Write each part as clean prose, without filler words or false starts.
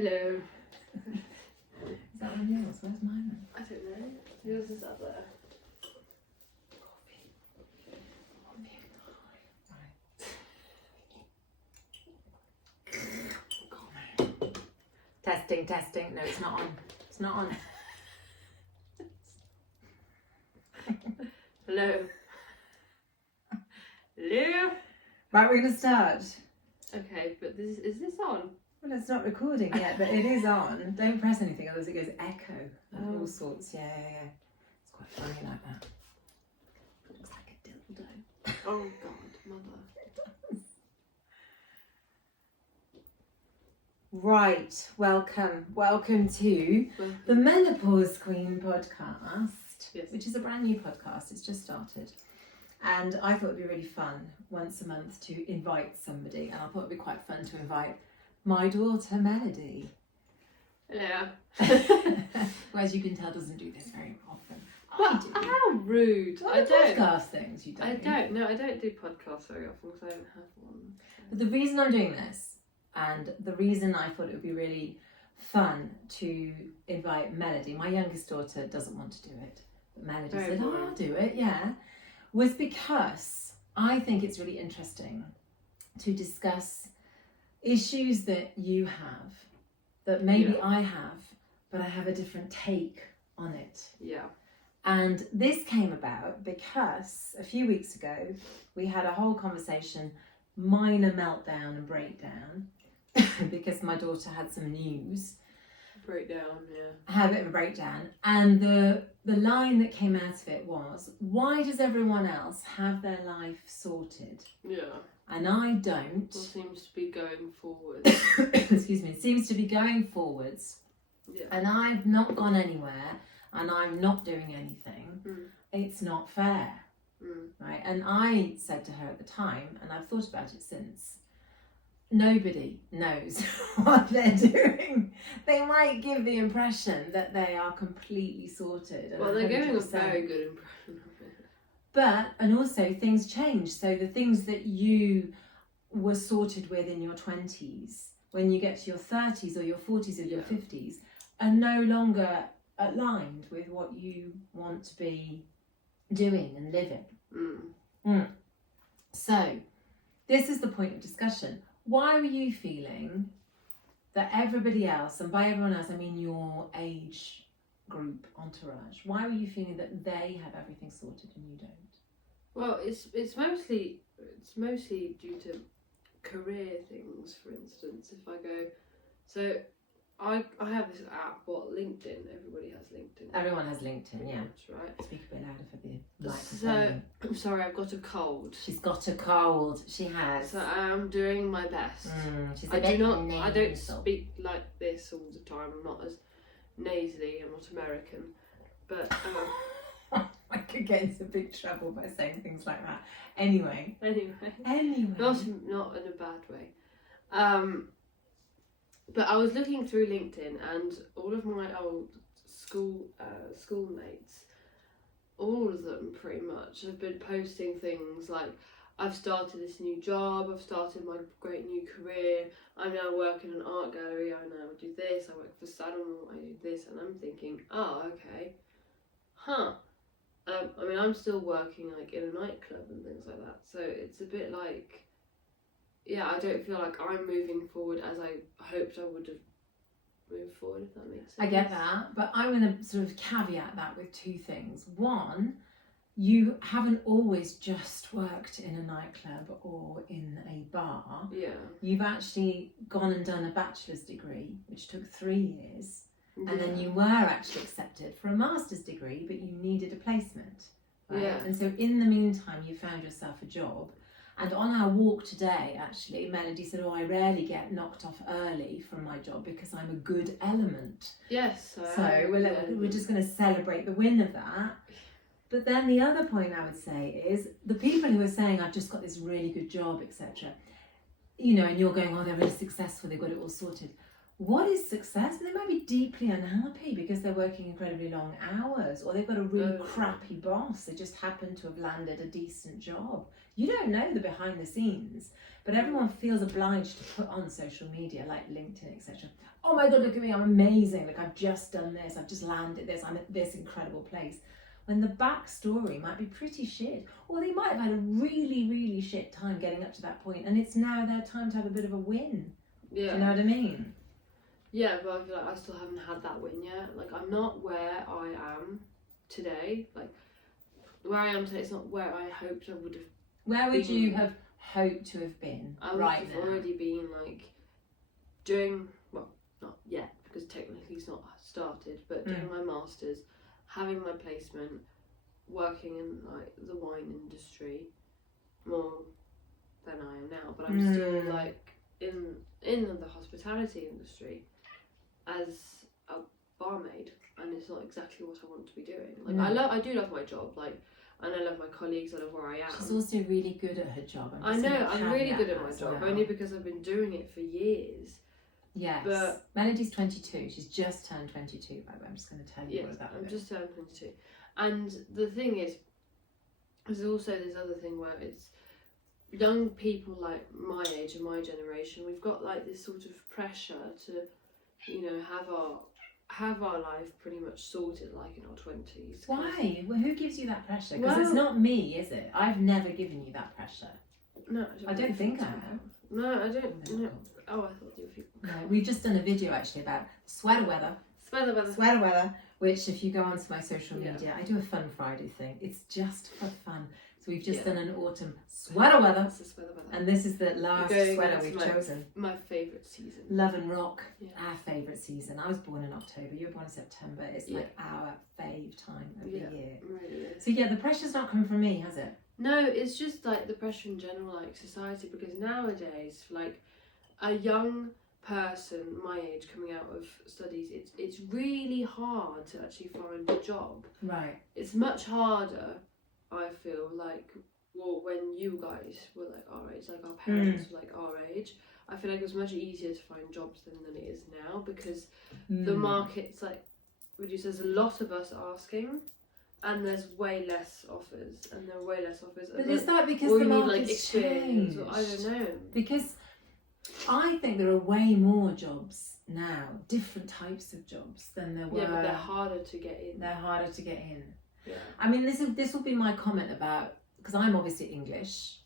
Hello. Is that one yours? Where's mine then? I don't know. Yours is up there. Testing. No, it's not on. It's not on. Hello. Hello. Right, we're going to start. Okay, but is this on? Well, it's not recording yet, but it is on. Don't press anything, otherwise it goes echo and all sorts. Yeah. It's quite funny like that. Looks like a dildo. Oh God, mother. Right, welcome to the Menopause Queen podcast, Yes. which is a brand new podcast. It's just started. And I thought it'd be really fun once a month to invite somebody, and I thought it'd be quite fun to invite my daughter Melody. Hello. Who, as you can tell, doesn't do this very often. But how rude. Well, I don't. podcast things you don't. I don't. No, I don't do podcasts very often because I don't have one. But the reason I'm doing this, and the reason I thought it would be really fun to invite Melody, my youngest daughter doesn't want to do it, but Melody Very said, boring. I'll do it, yeah, was because I think it's really interesting to discuss issues that you have, that maybe Yeah. I have, but I have a different take on it. Yeah. And this came about because a few weeks ago we had a whole conversation, minor meltdown and breakdown, because my daughter had some news. Breakdown. Yeah. Had a bit of a breakdown, and the line that came out of it was, why does everyone else have their life sorted Yeah. and I don't? What seems to be going forward. Excuse me, seems to be going forwards, Yeah. and I've not gone anywhere and I'm not doing anything. It's not fair. Right? And I said to her at the time, and I've thought about it since, nobody knows what they're doing. They might give the impression that they are completely sorted. And Well, they're giving a 100%. very good impression of it. But, and also things change. So the things that you were sorted with in your 20s, when you get to your 30s or your 40s or your 50s, are no longer aligned with what you want to be doing and living. So, this is the point of discussion. Why were you feeling that everybody else, and by everyone else I mean your age group entourage, why were you feeling that they have everything sorted and you don't? Well, it's mostly due to career things. For instance, if I go, so I have this app, LinkedIn. Everybody has LinkedIn. Everyone has LinkedIn, yeah. That's right. Speak a bit louder for the microphone. So I'm sorry, I've got a cold. She's got a cold. She has. So I am doing my best. She's I a bit don't nasal. speak like this all the time. I'm not as nasally. I'm not American, but I could get into big trouble by saying things like that. Anyway. anyway, not in a bad way. But I was looking through LinkedIn, and all of my old schoolmates, all of them pretty much have been posting things like, I've started this new job, I've started my great new career, I'm now working in an art gallery, I now do this, I work for Salon, I do this, and I'm thinking, oh, okay, I mean, I'm still working like in a nightclub and things like that, so it's a bit like, yeah, I don't feel like I'm moving forward as I hoped I would have moved forward, if that makes sense. I get that, but I'm going to sort of caveat that with two things. One, you haven't always just worked in a nightclub or in a bar. Yeah. You've actually gone and done a bachelor's degree, which took 3 years, and then you were actually accepted for a master's degree, but you needed a placement. Right? Yeah. And so in the meantime, you found yourself a job. And on our walk today, actually, Melody said, I rarely get knocked off early from my job because I'm a good element. Yes. So we're just going to celebrate the win of that. But then the other point I would say is the people who are saying, I've just got this really good job, etc., and you're going, they're really successful, they've got it all sorted. what is success? They might be deeply unhappy because they're working incredibly long hours, or they've got a really crappy boss. They just happen to have landed a decent job. You don't know the behind the scenes, but everyone feels obliged to put on social media like LinkedIn, etc. Oh my God, look at me, I'm amazing. Like, I've just done this, I've just landed this, I'm at this incredible place. When the backstory might be pretty shit, or they might have had a really, really shit time getting up to that point, and it's now their time to have a bit of a win. Yeah. Do you know what I mean? Yeah, but I feel like I still haven't had that win yet. Like, I'm not where I am today. Like, where I am today is not where I hoped I would have. Where would you have hoped to have been right now? I would have already been, like, doing, well, not yet, because technically it's not started, but doing my masters, having my placement, working in, like, the wine industry more than I am now. But I'm still, like, in the hospitality industry as a barmaid, and it's not exactly what I want to be doing. Like, I do love my job, like, and I love my colleagues, I love where I am. She's also really good at her job. I'm really good at my job, only because I've been doing it for years. Yes. But Mélodie's 22. She's just turned 22, by the way. I'm just going to tell you all about it. I'm just turned 22. And the thing is, there's also this other thing where it's young people like my age and my generation, we've got like this sort of pressure to, you know, have our life pretty much sorted, like in our 20s. Why? Well, who gives you that pressure? Because it's not me, is it? I've never given you that pressure. No, I don't think I have. No, I don't. No. Oh, I thought you were. No, we've just done a video actually about sweater weather. Sweater weather. Which, if you go onto my social media, I do a Fun Friday thing. It's just for fun. So we've just done an autumn sweater weather. That's the sweater weather. And this is the last sweater we've chosen. My favourite season. Love and Rock, our favourite season. I was born in October, you were born in September. It's like our fave time of the year. Really is. So the pressure's not come from me, has it? No, it's just like the pressure in general, like society, because nowadays, like a young person my age coming out of studies, it's really hard to actually find a job. Right. It's much harder, I feel like, well, when you guys were like our age, like our parents were like our age, I feel like it was much easier to find jobs than it is now, because the market's like, there's a lot of us asking, and there's way less offers, and there are way less offers. But is that because the market's changed? I don't know. Because I think there are way more jobs now, different types of jobs than there were. Yeah, but they're harder to get in. Yeah. I mean, this will be my comment about, because I'm obviously English,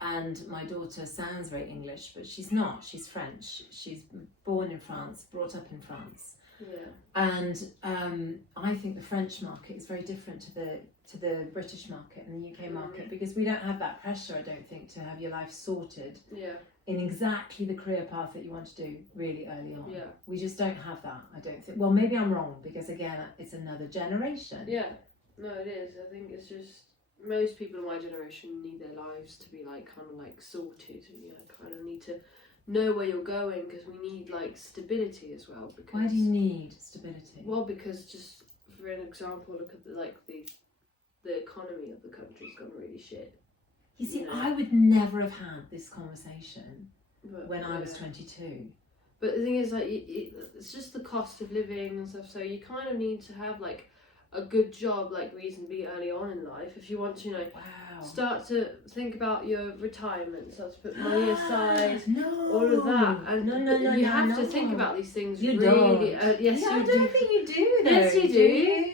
and my daughter sounds very English, but she's not. She's French. She's born in France, brought up in France. Yeah. And I think the French market is very different to the British market and the UK market, because we don't have that pressure, I don't think, to have your life sorted in exactly the career path that you want to do really early on. Yeah. We just don't have that, I don't think. Well, maybe I'm wrong, because again, it's another generation. Yeah. No, it is. I think it's just most people in my generation need their lives to be like kind of like sorted, and you know, kind of need to know where you're going, because we need like stability as well. Because why do you need stability? Well, because just for an example, look at the economy of the country's gone really shit. You see, I would never have had this conversation when I was 22. But the thing is, like, it's just the cost of living and stuff. So you kind of need to have like a good job, like reasonably early on in life, if you want to, you know, start to think about your retirement, start to put money aside, all of that. And you have to think about these things. You really. Don't. Yes, I you don't do. think you do. Though. Yes, you do.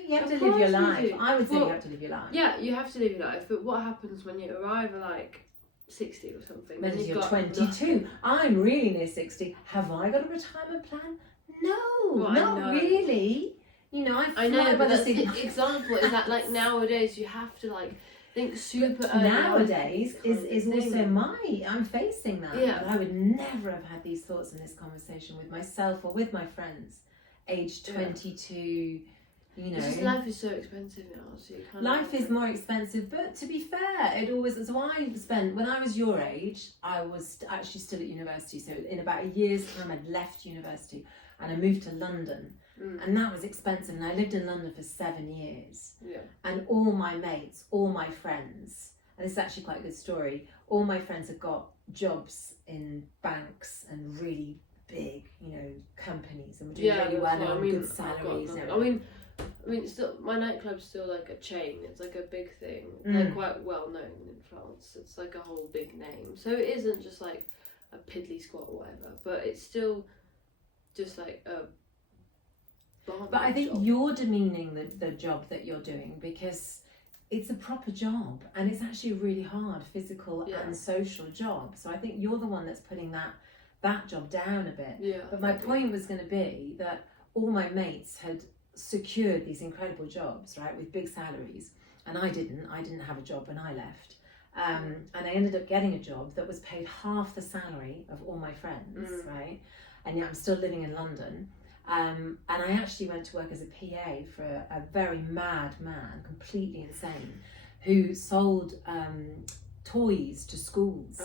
You have to live your life. I would say you have to live your life. Yeah, you have to live your life. But what happens when you arrive at like 60 or something? When you're 22. I'm really near 60. Have I got a retirement plan? No, not really. You know, I know, but the example is that like nowadays you have to like think super early. Nowadays is also I'm facing that. Yeah. But I would never have had these thoughts in this conversation with myself or with my friends, age 22. You know, it's just life is so expensive now. So you can't. Life is more expensive, but to be fair, it always. So I spent, when I was your age, I was actually still at university. So in about a year's time, I'd left university and I moved to London. And that was expensive, and I lived in London for 7 years. Yeah. And all my mates, all my friends, and this is actually quite a good story, all my friends have got jobs in banks and really big, companies, and were doing really well and on good salaries. I mean, still, my nightclub's still like a chain. It's like a big thing. They're quite well known in France. It's like a whole big name. So it isn't just like a piddly squat or whatever, but it's still just like a bar. But I think you're demeaning the job that you're doing, because it's a proper job and it's actually a really hard physical and social job. So I think you're the one that's putting that job down a bit. Yeah. But my point was going to be that all my mates had secured these incredible jobs, right, with big salaries, and I didn't have a job when I left, and I ended up getting a job that was paid half the salary of all my friends, right, and yet I'm still living in London, and I actually went to work as a PA for a very mad man, completely insane, who sold toys to schools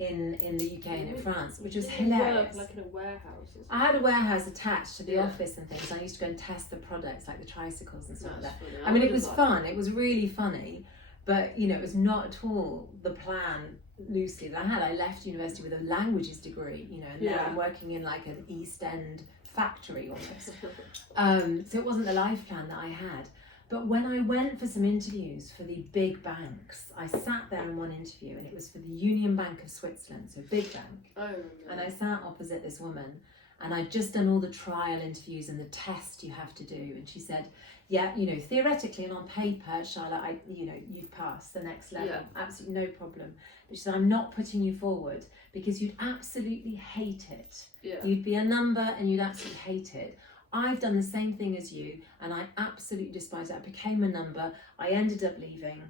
in the UK and in France, which was hilarious. Work like in a warehouse. I had a warehouse attached to the office and things. I used to go and test the products, like the tricycles and stuff like that. I mean, it was fun. It was really funny, but it was not at all the plan loosely that I had. I left university with a languages degree, and now I'm working in like an East End factory almost. So it wasn't the life plan that I had. But when I went for some interviews for the big banks, I sat there in one interview, and it was for the Union Bank of Switzerland, so big bank. Oh, and I sat opposite this woman, and I'd just done all the trial interviews and the test you have to do. And she said, yeah, theoretically and on paper, Charlotte, you've passed the next level. Yeah. Absolutely no problem. But she said, I'm not putting you forward because you'd absolutely hate it. Yeah. You'd be a number and you'd absolutely hate it. I've done the same thing as you, and I absolutely despise it. I became a number. I ended up leaving.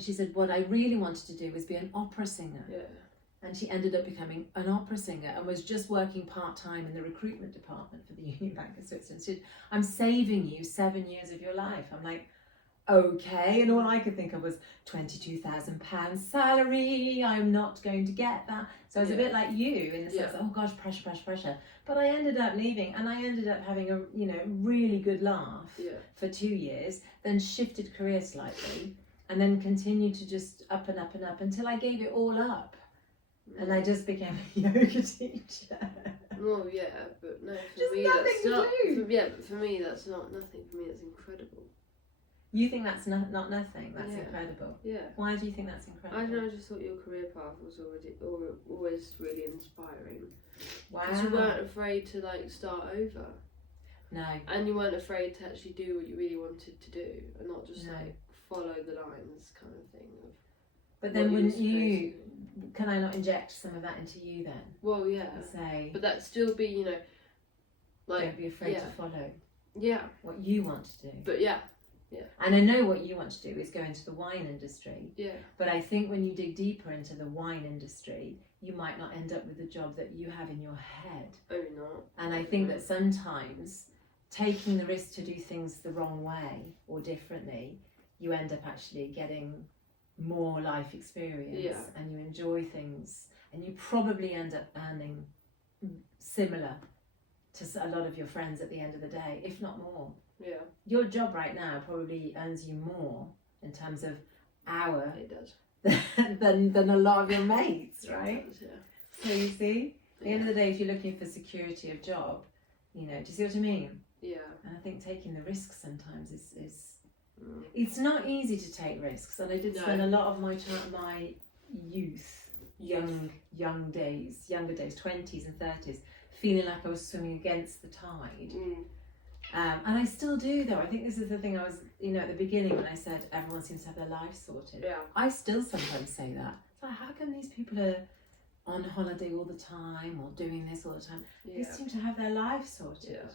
She said, what I really wanted to do was be an opera singer. Yeah. And she ended up becoming an opera singer and was just working part-time in the recruitment department for the Union Bank of Switzerland. She said, I'm saving you 7 years of your life. I'm like, okay. And all I could think of was £22,000 salary. I'm not going to get that. So I was a bit like you in the sense that, oh gosh, pressure. But I ended up leaving, and I ended up having a really good laugh for 2 years, then shifted careers slightly, and then continued to just up and up and up until I gave it all up. And I just became a yoga teacher. Oh yeah, but no, for just me nothing that's to not. do. But for me that's not nothing. For me that's incredible. You think that's not nothing? That's incredible. Yeah. Why do you think that's incredible? I don't know. I just thought your career path was always really inspiring. Wow. Because you weren't afraid to like start over. No. And you weren't afraid to actually do what you really wanted to do, and not just like follow the lines kind of thing. But then wouldn't you? Can I not inject some of that into you then? Well, yeah. Say, but that'd still be, like, don't be afraid to follow. Yeah. What you want to do. But yeah. And I know what you want to do is go into the wine industry. Yeah. But I think when you dig deeper into the wine industry, you might not end up with the job that you have in your head. Maybe not. And I think that sometimes taking the risk to do things the wrong way or differently, you end up actually getting more life experience and you enjoy things, and you probably end up earning similar to a lot of your friends at the end of the day, if not more. Yeah. Your job right now probably earns you more in terms of hour it does. than a lot of your mates, right? It does, yeah. So you see, at the end of the day, if you're looking for security of job, do you see what I mean? Yeah. And I think taking the risks sometimes is it's not easy to take risks, and I did spend a lot of my youth, younger days, 20s and 30s, feeling like I was swimming against the tide. And I still do, though. I think this is the thing I was, at the beginning when I said everyone seems to have their life sorted. Yeah. I still sometimes say that. It's like, how come these people are on holiday all the time or doing this all the time? They seem to have their life sorted. Yeah.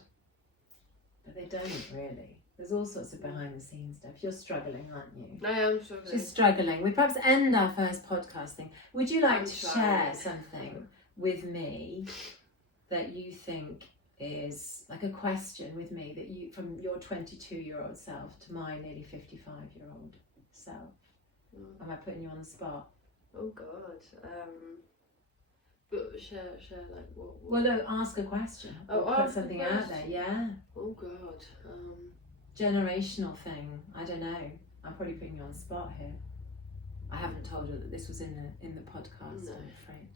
But they don't really. There's all sorts of behind the scenes stuff. You're struggling, aren't you? I am struggling. She's struggling. We perhaps end our first podcasting. Would you like to share something with me that you think is like a question with me that you, from your 22-year-old self to my nearly 55-year-old self? Am I putting you on the spot? Oh God. But share like what? Well, look, ask a question. Put something out there. Yeah. Oh God. Generational thing. I don't know. I'm probably putting you on the spot here. I haven't told her that this was in the podcast. No. I'm afraid.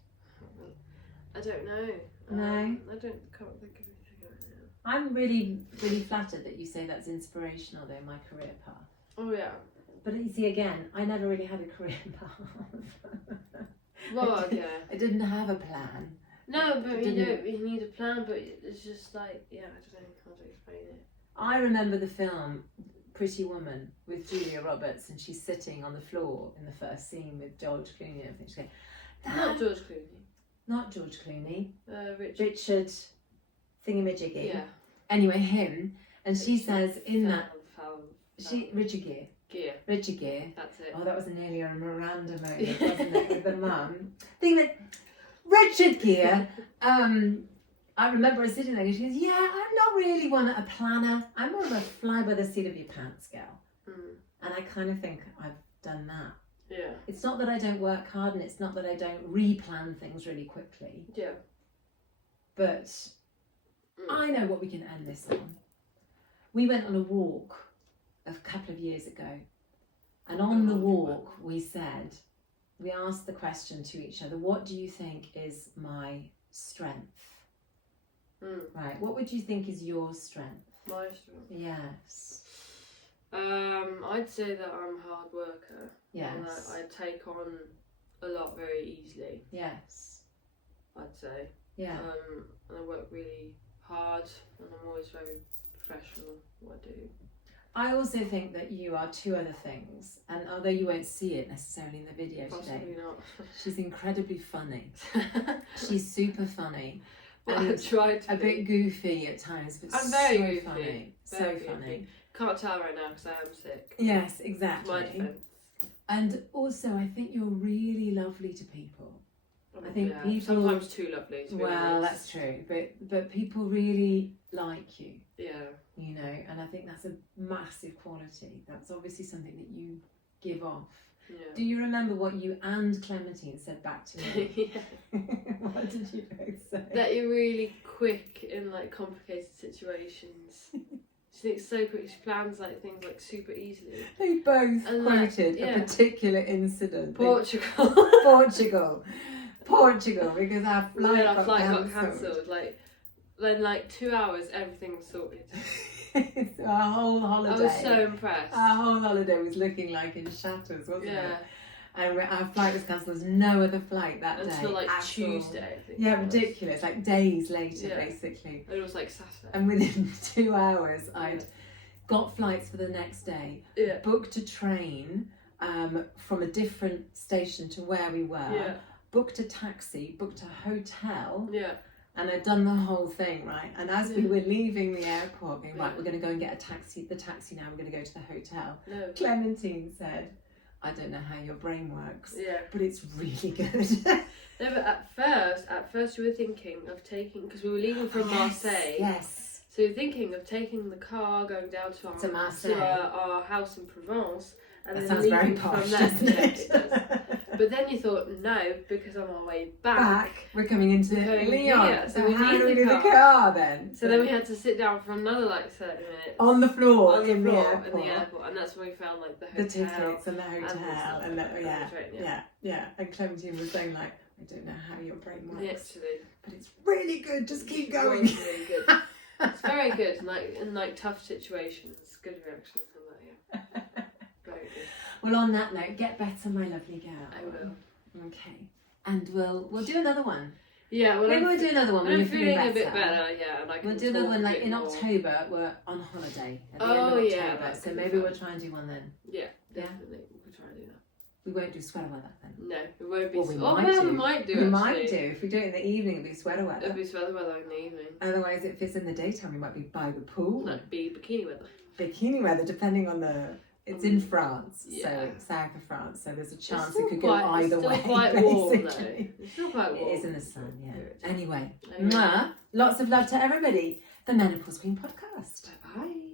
I don't know. No? Can't think of anything right now. I'm really, really flattered that you say that's inspirational, though, my career path. Oh, yeah. But you see, again, I never really had a career path. Well, yeah. I didn't have a plan. No, but you need a plan, but it's just like, yeah, I don't know how to explain it. I remember the film Pretty Woman with Julia Roberts, and she's sitting on the floor in the first scene with George Clooney and everything. She's going, Not George Clooney. Not George Clooney. Richard Thingamajiggy. Yeah. Anyway, him. And she says in that... Richard Gere. Richard Gere. That's it. Oh, that was nearly a Miranda moment, wasn't it, with the mum? Thing that Richard Gere, I remember her sitting there and she goes, yeah, I'm not really a planner. I'm more of a fly by the seat of your pants girl. And I kind of think I've done that. Yeah. It's not that I don't work hard, and it's not that I don't replan things really quickly. Yeah. But I know what we can end this on. We went on a walk a couple of years ago, and on the walk we asked the question to each other, what do you think is my strength? Right, what would you think is your strength? My strength? Yes. I'd say that I'm a hard worker. Yes. And I take on a lot very easily. Yes. I'd say. Yeah. And I work really hard, and I'm always very professional in what I do. I also think that you are two other things, and although you won't see it necessarily in the video Possibly today, not. she's incredibly funny. She's super funny. Well, And I tried to a bit goofy at times, but I'm very so goofy. funny. Very so funny. goofy. Can't tell right now because I am sick. Yes, exactly. My defense. And also, I think you're really lovely to people. I think people sometimes too lovely. To be honest. that's true, but people really like you. Yeah. You know, and I think that's a massive quality. That's obviously something that you give off. Yeah. Do you remember what you and Clementine said back to me? Yeah. What did you both say? That you're really quick in like complicated situations. She thinks so quick. She plans like things like super easily. They both And quoted yeah. a particular incident. Portugal. Portugal, because our When flight, our flight got cancelled. cancelled. Like, then like 2 hours, everything was sorted. So our whole holiday. I was so impressed. Our whole holiday was looking like in shatters, wasn't it? Yeah. And our flight was cancelled. There was no other flight that day. Until like at Tuesday, all. I think. Yeah, it was. ridiculous. Like days later, Yeah. basically. It was like Saturday. And within 2 hours, I'd got flights for the next day, booked a train from a different station to where we were, booked a taxi, booked a hotel, and I'd done the whole thing, right? And as we were leaving the airport, being right, we're going to go and get the taxi now, we're going to go to the hotel. Clementine said, I don't know how your brain works, but it's really good. No, but at first you were thinking of taking, because we were leaving from Marseille. Yes. So you're thinking of taking the car, going down to our house in Provence, and That then sounds leaving very posh, from there. doesn't it? It does. But then you thought, no, because on our way back, We're coming into Lyon. Yeah, so how we do we need do the the car then? So then we had to sit down for another like 30 minutes. On the floor, on the in, floor the airport. and that's when we found like the The hotel. tickets and the hotel and the train, And Clementine was saying like, I don't know how your brain works, Actually, but it's really good. Just keep it going. was really good. It's very good, in like tough situations. Good reactions from that, Very good. Well, on that note, get better, my lovely girl. I will. Okay, and we'll do another one. Yeah, well, Maybe we'll do another one when I'm you're feeling feeling better. a bit better, and I can We'll do another talk one a like bit in more. October. We're on holiday at the end Oh, of October, yeah, so that'd maybe be we'll fun. try and do one then. Yeah, definitely. We could try and do that. We won't do sweater weather then. No, it won't be. Well, we oh, might well, do. we might do. We actually. might do. If we do it in the evening, it'll be sweater weather. It'll be sweater weather in the evening. Otherwise, if it's in the daytime, we might be by the pool. Might be bikini weather. Bikini weather, depending on the. It's in France, Yeah. so south of France, so there's a It's chance still it could go quite- either it's way. still quite warm, basically. though. It's still quite warm. It is in the sun, yeah. Good. Anyway, Anyway. lots of love to everybody. The Menopause Queen podcast. Bye bye.